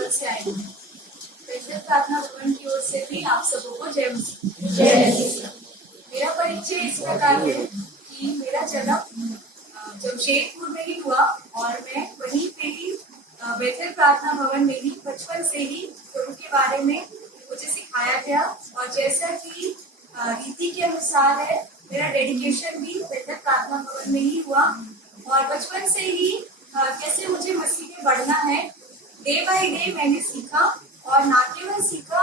भवन से आई हूँ। वैसे प्रार्थना भवन की ओर से भी आप सबों को जय मसीह। मेरा परिचय इस प्रकार है कि मेरा जन्म जमशेदपुर में ही हुआ और मैं वहीं पे ही बेथेल प्रार्थना भवन में ही बचपन से ही प्रभु के बारे में मुझे सिखाया गया। और जैसा कि रीति के अनुसार है, मेरा डेडिकेशन भी बेथेल प्रार्थना भवन में ही हुआ। और बचपन से ही कैसे मुझे मसीह में बढ़ना है, डे बाय डे मैंने सीखा। और ना केवल सीखा,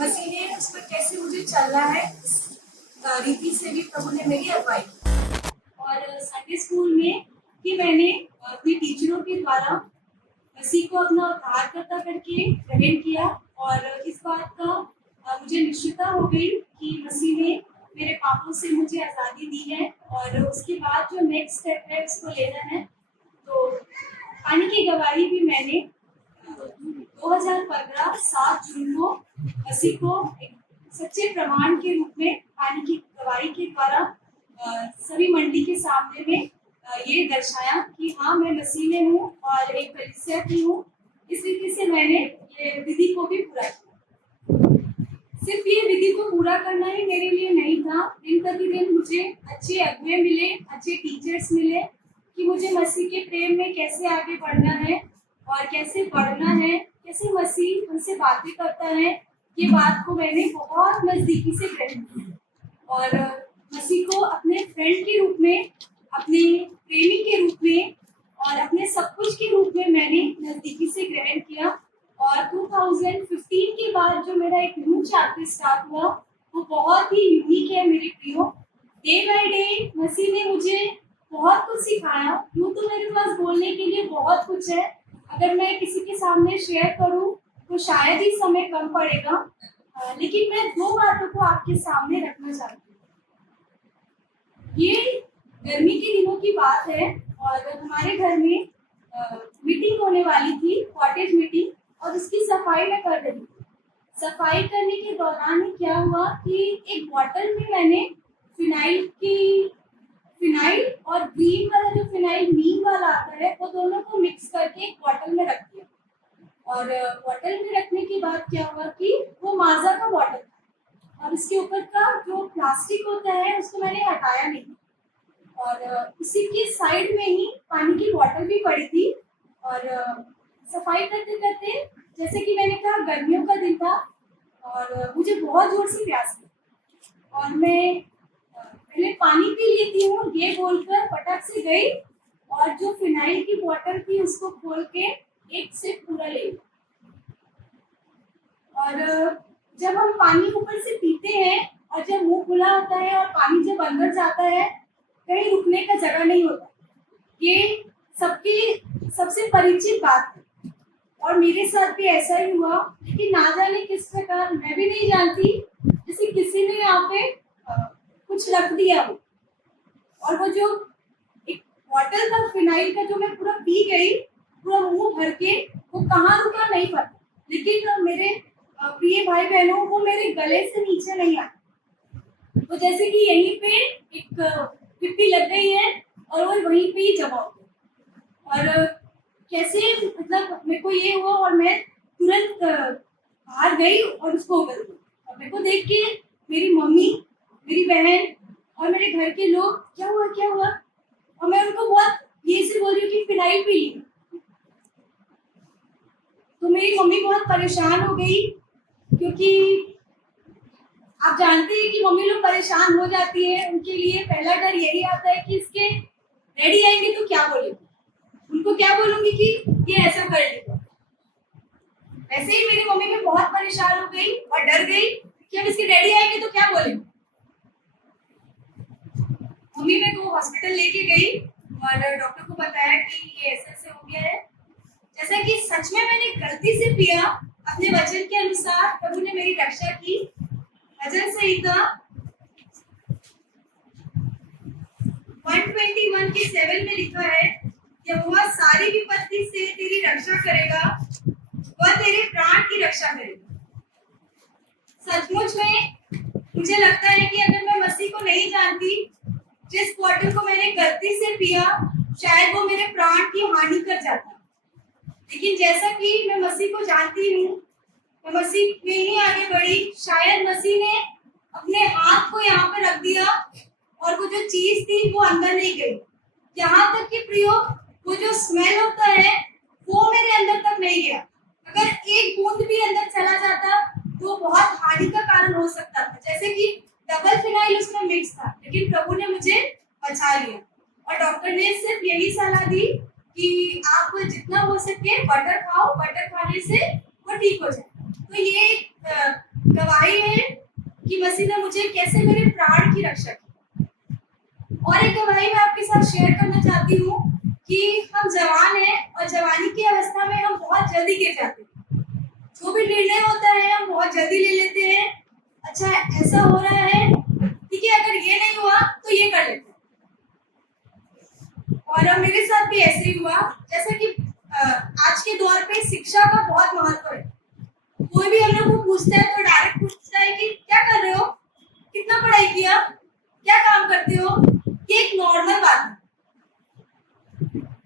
मसीह ने उस पर कैसे मुझे चलना है, रीति से भी प्रभु ने मेरी अगुवाई की। और संडे स्कूल में भी मैंने अपने टीचरों के द्वारा मसीह को अपना उद्धारकर्ता करके ग्रहण किया। और इस बात का मुझे निश्चितता हो गई कि मसीह ने मेरे पापों से मुझे आज़ादी दी है और उसके बाद जो नेक्स्ट स्टेप है उसको लेना है। तो पानी की गवाही भी मैंने 2015 7 जून को मसीह को एक सच्चे प्रमाण के रूप में पानी की गवाही के द्वारा सभी मंडली के सामने में ये दर्शाया कि हाँ, मैं मसीह में हूँ और एक कलीसिया की हूँ। इस रीति से मैंने ये विधि को भी पूरा किया। सिर्फ ये विधि को पूरा करना ही मेरे लिए नहीं था, दिन प्रतिदिन मुझे अच्छे अगुवे मिले, अच्छे टीचर्स मिले कि मुझे मसीह के प्रेम में कैसे आगे बढ़ना है और कैसे बढ़ना है, कैसे मसीह उनसे बातें करता है। ये बात को मैंने बहुत नजदीकी से ग्रहण किया और मसीह को अपने फ्रेंड के रूप में, अपने प्रेमी के रूप में और अपने सब कुछ के रूप में मैंने नजदीकी से ग्रहण किया। और 2015 के बाद जो मेरा एक न्यू चैप्टर स्टार्ट हुआ वो बहुत ही यूनिक है मेरे प्रियो। डे बाय डे मसीह ने मुझे बहुत कुछ सिखाया। यूँ तो मेरे पास बोलने के लिए बहुत कुछ है, अगर मैं किसी के सामने शेयर करूँ तो शायद ही समय कम पड़ेगा, लेकिन मैं 2 बातों को आपके सामने रखना चाहती हूँ। ये गर्मी के दिनों की बात है और हमारे घर में मीटिंग होने वाली थी, कॉटेज मीटिंग, और उसकी सफाई मैं कर रही थी। सफाई करने के दौरान क्या हुआ कि एक बॉटल में मैंने फिनाइल और ग्रीन वाला जो फिनाइल नीम वाला आता है वो दोनों को मिक्स करके एक बॉटल में रख दिया। और बॉटल में रखने के बाद क्या हुआ कि वो माजा का बॉटल था और इसके ऊपर का जो प्लास्टिक होता है उसको मैंने हटाया नहीं। और इसी के साइड में ही पानी की बॉटल भी पड़ी थी। और सफाई करते करते, जैसे कि मैंने कहा, गर्मियों का दिन था और मुझे बहुत जोर से प्यास थी और मैं पहले पानी पी लेती हूँ ये बोलकर फटक से गई और जो फिनाइल की बॉटल थी उसको खोल के एक सिप पूरा ले लिया। और जब हम पानी ऊपर से पीते हैं और जब मुंह खुला होता है और पानी जब अंदर जाता है, कहीं रुकने का जगह नहीं होता। ये सबकी सबसे परिचित बात है और मेरे साथ भी ऐसा ही हुआ। लेकिन ना जाने किस प्रकार, मैं भी नहीं जानती, जैसे किसी ने यहाँ पे कुछ रख दिया हो और वो जो एक बॉटल था फिनाइल का जो मैं पूरा पी गई, पूरा मुंह भर के, वो कहाँ रुका नहीं पता। लेकिन मेरे प्रिय भाई बहनों, वो मेरे गले से नीचे नहीं आया। तो जैसे कि यहीं पे एक पिप्पी लग गई है और वो वहीं पे ही जमा हो गई। और कैसे, मतलब मेरे को ये हुआ और मैं तुरंत बाहर गई और उसको उगल दी। और मेरे को देख के मेरी मम्मी, मेरी बहन और मेरे घर के लोग, क्या हुआ क्या हुआ, और मैं उनको बहुत ये से बोल रही हूँ कि फिनाइल पी ली। तो मेरी मम्मी बहुत परेशान हो गई, क्योंकि आप जानते हैं कि मम्मी लोग परेशान हो जाती है। उनके लिए पहला डर यही आता है कि इसके डैडी आएंगे तो क्या बोलेंगे, उनको क्या बोलूंगी कि ये ऐसा कर लेगा। वैसे ही मेरी मम्मी भी बहुत परेशान हो गई और डर गई कि अब इसके डैडी आएंगे तो क्या बोलेंगे। मम्मी मेरे को हॉस्पिटल लेके गई और डॉक्टर को बताया कि ये ऐसे हो गया है। जैसा कि सच में मैंने गलती से पिया, अपने वचन के अनुसार प्रभु ने मेरी रक्षा की। भजन संहिता 121 के 7 में लिखा है, यहोवा सारी विपत्ति से तेरी रक्षा करेगा, वह तेरे प्राण की रक्षा करेगा। सचमुच में मुझे लगता है कि अगर मैं मसीह को नहीं जानती, जिस बॉटल को मैंने गलती से पिया, शायद वो मेरे प्राण की हानि कर जाता। लेकिन जैसा कि मैं मसीह को जानती हूँ, मैं मसीह में ही आगे बढ़ी। शायद मसीह ने अपने हाथ को यहाँ पे रख दिया और वो जो चीज थी वो अंदर नहीं गई। यहाँ तक कि प्रियो, वो जो स्मेल होता है वो मेरे अंदर तक नहीं गया। अगर एक बूंद भी अंदर चला जाता तो बहुत हानि का कारण हो सकता था, जैसे कि डबल फिनाइल उसमें मिक्स था। लेकिन प्रभु ने मुझे बचा लिया और डॉक्टर ने सिर्फ यही सलाह दी कि आप जितना हो सके बटर खाओ, बटर खाने से वो ठीक हो जाए। तो ये एक गवाही है कि मसीह ने मुझे कैसे मेरे प्राण की रक्षा की। और एक गवाही मैं आपके साथ शेयर करना चाहती हूँ कि हम जवान हैं और जवानी की अवस्था में हम बहुत जल्दी गिर जाते हैं। जो भी निर्णय होता है हम बहुत जल्दी ले लेते हैं। अच्छा ऐसा हो रहा है, ठीक है, अगर ये नहीं हुआ तो ये कर लेते हैं। और अब मेरे साथ भी ऐसे ही हुआ। जैसा कि आज के दौर पे शिक्षा का बहुत महत्व है। कोई भी हम लोग को पूछता है तो डायरेक्ट पूछता है कि क्या कर रहे हो, कितना पढ़ाई किया, क्या काम करते हो। ये एक नॉर्मल बात है।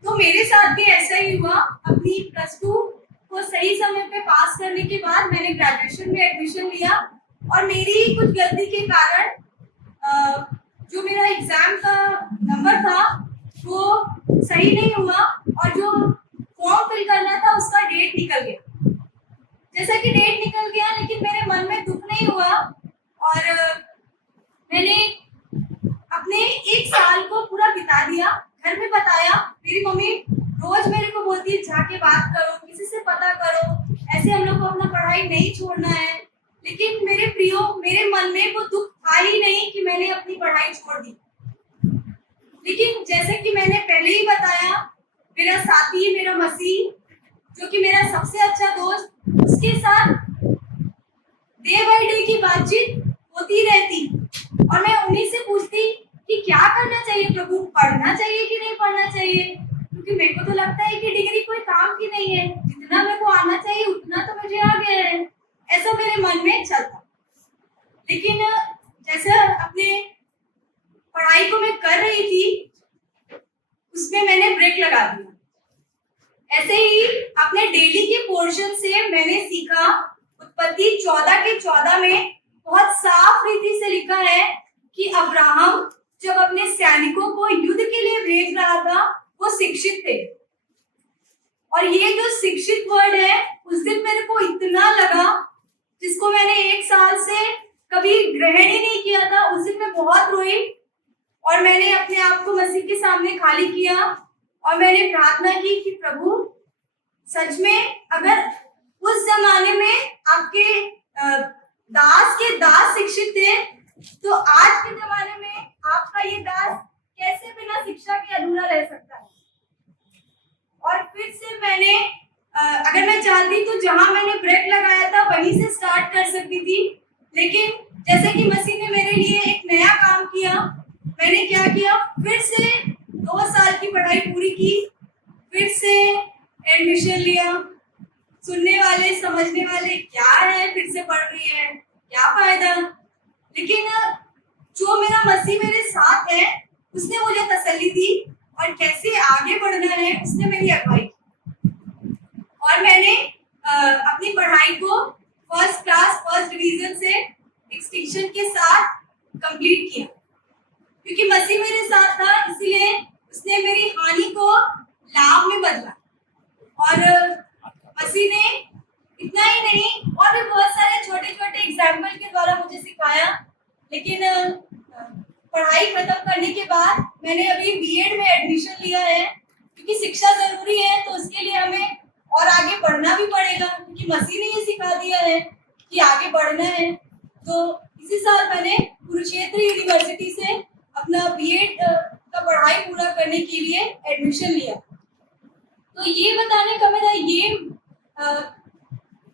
तो मेरे साथ भी ऐसा ही हुआ। अपनी +2 को सही समय पे पास करने के बाद मैंने ग्रेजुएशन में एडमिशन लिया और मेरी कुछ गलती के कारण जो मेरा एग्जाम का नंबर था वो सही नहीं हुआ और जो फॉर्म फिल करना था उसका डेट निकल गया। जैसा कि डेट निकल गया, लेकिन मेरे मन में दुख नहीं हुआ और मैंने अपने 1 साल को पूरा बिता दिया। घर में बताया, मेरी मम्मी रोज मेरे को बोलती है जाके बात करो, किसी से पता करो, ऐसे हम लोग को अपना पढ़ाई नहीं छोड़ना है। लेकिन मेरे प्रियो, मेरे मन में वो दुख था ही नहीं कि मैंने अपनी पढ़ाई छोड़ दी। लेकिन जैसे कि मैंने पहले ही बताया, मेरा साथी, मेरा मसीह, जो कि मेरा सबसे अच्छा दोस्त, उसके साथ डे बाय डे की बातचीत होती रहती और मैं उन्हीं से पूछती कि क्या करना चाहिए प्रभु, पढ़ना चाहिए कि नहीं पढ़ना चाहिए, क्योंकि मेरे को तो लगता है कि डिग्री कोई काम की नहीं है, जितना मेरे को आना चाहिए उतना तो मुझे आ गया है, ऐसा मेरे मन में चलता। लेकिन जैसे अपने पढ़ाई को मैं कर रही थी उसमें मैंने ब्रेक लगा दिया। ऐसे ही अपने डेली के पोर्शन से मैंने सीखा। उत्पत्ति 14:14 में बहुत साफ रीति से लिखा है कि अब्राहम जब अपने सैनिकों को युद्ध के लिए भेज रहा था वो शिक्षित थे। और ये जो शिक्षित वर्ड है उस दिन मेरे को इतना लगा, जिसको मैंने 1 साल से कभी ग्रहण ही नहीं किया था। उस दिन मैं बहुत रोई और मैंने अपने आप को मसीह के सामने खाली किया और मैंने प्रार्थना की कि प्रभु, सच में अगर उस जमाने में आपके दास के दास शिक्षित थे तो आज के जमाने में आपका ये दास कैसे बिना शिक्षा के अधूरा रह सकता है। और फिर से मैंने अगर मैं चाहती तो जहां मैंने ब्रेक लगाया था वहीं से स्टार्ट कर सकती थी। लेकिन जैसे कि मसीह ने मेरे लिए एक नया काम किया, मैंने क्या किया, फिर से 2 साल की पढ़ाई पूरी की, फिर से एडमिशन लिया। सुनने वाले समझने वाले क्या है, फिर से पढ़ रही है, क्या फायदा। लेकिन जो मेरा मसीह मेरे साथ है उसने मुझे तसल्ली दी और कैसे आगे बढ़ना है उसने मेरी अगुवाई की। और मैंने अपनी पढ़ाई को फर्स्ट क्लास फर्स्ट डिवीजन से डिस्टिंक्शन के साथ कंप्लीट किया। क्योंकि मसीह मेरे साथ था इसलिए उसने मेरी हानि को लाभ में बदला। और मसीह ने इतना ही नहीं और भी बहुत सारे छोटे छोटे एग्जाम्पल के द्वारा मुझे सिखाया। लेकिन पढ़ाई खत्म करने के बाद मैंने अभी बीएड में एडमिशन लिया है, क्योंकि शिक्षा जरूरी है तो उसके लिए हमें और आगे बढ़ना भी पड़ेगा, क्योंकि मसीह ने ये सिखा दिया है कि आगे बढ़ना है। तो इसी साल मैंने कुरुक्षेत्र यूनिवर्सिटी से अपना बीएड का पढ़ाई पूरा करने के लिए एडमिशन लिया। तो ये बताने का मेरा ये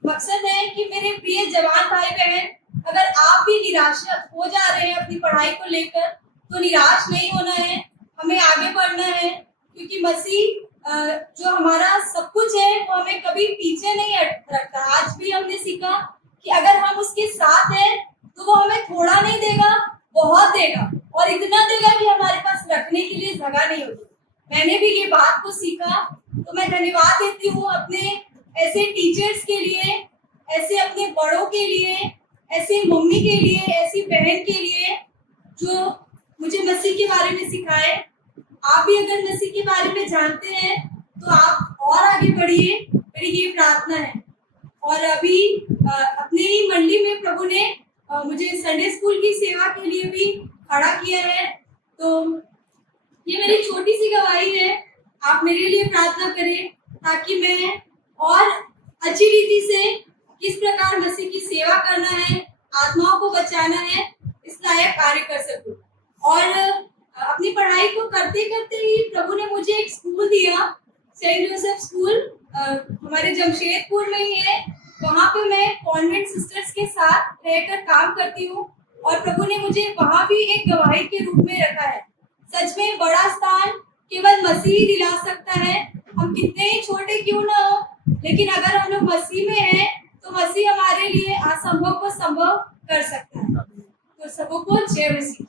मकसद है कि मेरे प्रिय जवान भाई बहन, अगर आप भी निराश हो जा रहे हैं अपनी पढ़ाई को लेकर तो निराश नहीं होना है, हमें आगे बढ़ना है। क्योंकि मसीह जो हमारा सब कुछ है वो हमें कभी पीछे नहीं रखता। आज भी हमने सीखा कि अगर हम उसके साथ हैं तो वो हमें थोड़ा नहीं देगा, बहुत देगा और इतना देगा कि हमारे पास रखने के लिए जगह नहीं होगी। मैंने भी ये बात को सीखा तो मैं धन्यवाद देती हूँ अपने ऐसे टीचर्स के लिए, ऐसे अपने बड़ों के लिए, ऐसे मम्मी के लिए, ऐसी बहन के लिए जो मुझे मसीह के बारे में सिखाए। आप भी अगर मसीह के बारे में जानते हैं तो आप और आगे बढ़िए, मेरी ये प्रार्थना है। और अभी अपने ही मंडी में प्रभु ने मुझे संडे स्कूल की सेवा के लिए भी खड़ा किया है। तो ये मेरी छोटी सी गवाही है, आप मेरे लिए प्रार्थना करें ताकि मैं और अच्छी रीति से किस प्रकार मसीह की सेवा करना है, आत्माओं को बचाना है, इस लायक कार्य कर सकूं। और अपनी पढ़ाई को करते करते ही प्रभु ने मुझे एक स्कूल दिया, सेंट जोसेफ स्कूल, हमारे जमशेदपुर में ही है। वहाँ पे मैं कॉन्वेंट सिस्टर्स के साथ रहकर काम करती हूँ और प्रभु ने मुझे वहाँ भी एक गवाही के रूप में रखा है। सच में बड़ा स्थान केवल मसीह ही दिला सकता है। हम कितने ही छोटे क्यों ना हो, लेकिन अगर हम लोग मसीह में हैं तो मसीह हमारे लिए असंभव को संभव कर सकता है। तो सबको जय मसीह।